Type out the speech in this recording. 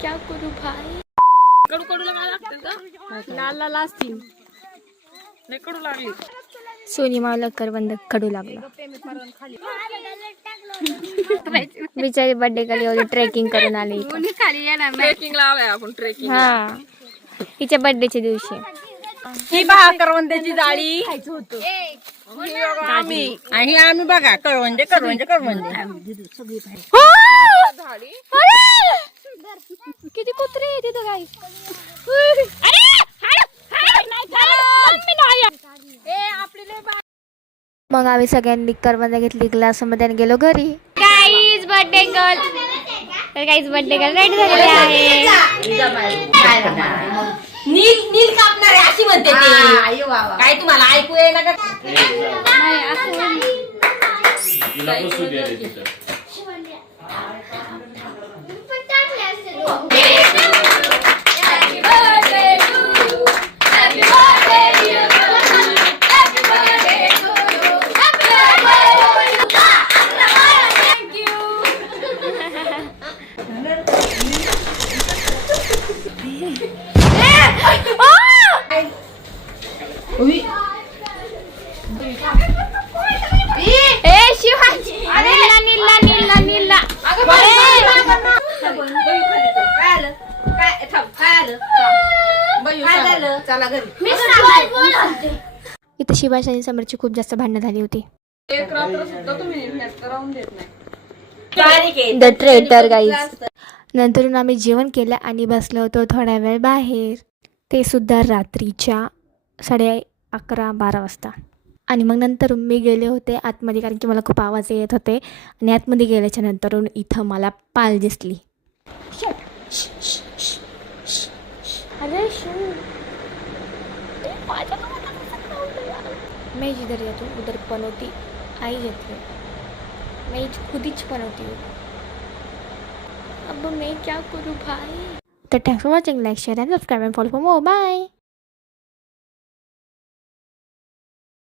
क्या करू भाई. कडू कडू लागायला लागतील का? लाल लाल असतील. नाही कडू लागली. सोनी मावला करवंद कडू लागलं. बिचारी बर्थडे खाली एवढी ट्रेकिंग करून आली इथं. ट्रेकिंग लावलाय आपण ट्रेकिंग. हा तिच्या बर्थडेच्या दिवशी. ही बघा करवंद्याची जाळी. आम्ही आणि आम्ही बघा करवंदे करवंदे करवंदे. किती कुत्रे आहे तिथं गाई. मग आम्ही सगळ्यांनी करवंद घेतली ग्लास मध्ये आणि गेलो घरी. Guys birthday girl. तर गाईज बर्थडे गर्ल रेडी झालेली आहे. नील नील कापणारे अशी म्हणते ते. काय तुम्हाला ऐकू येईल ना का? इथे शिवाश आणि समरची खूप जास्त भांडणं झाली होती. The traitor guys. नंतर आम्ही जेवण केलं आणि बसलो होतो थोड्या वेळ बाहेर. ते सुद्धा रात्रीच्या 11:30-12 वाजता. आणि मग नंतर मी गेले होते आतमध्ये कारण की मला खूप आवाज येत होते. आणि आतमध्ये गेल्याच्या नंतर इथं मला पाल दिसली. अरे मैं जिधर जाती हूँ उधर पनौती आई जाती है. मैं खुद ही पनौती हूँ. अब मैं क्या करूँ भाई. तर thanks for watching. Like share and subscribe and follow for more. Bye.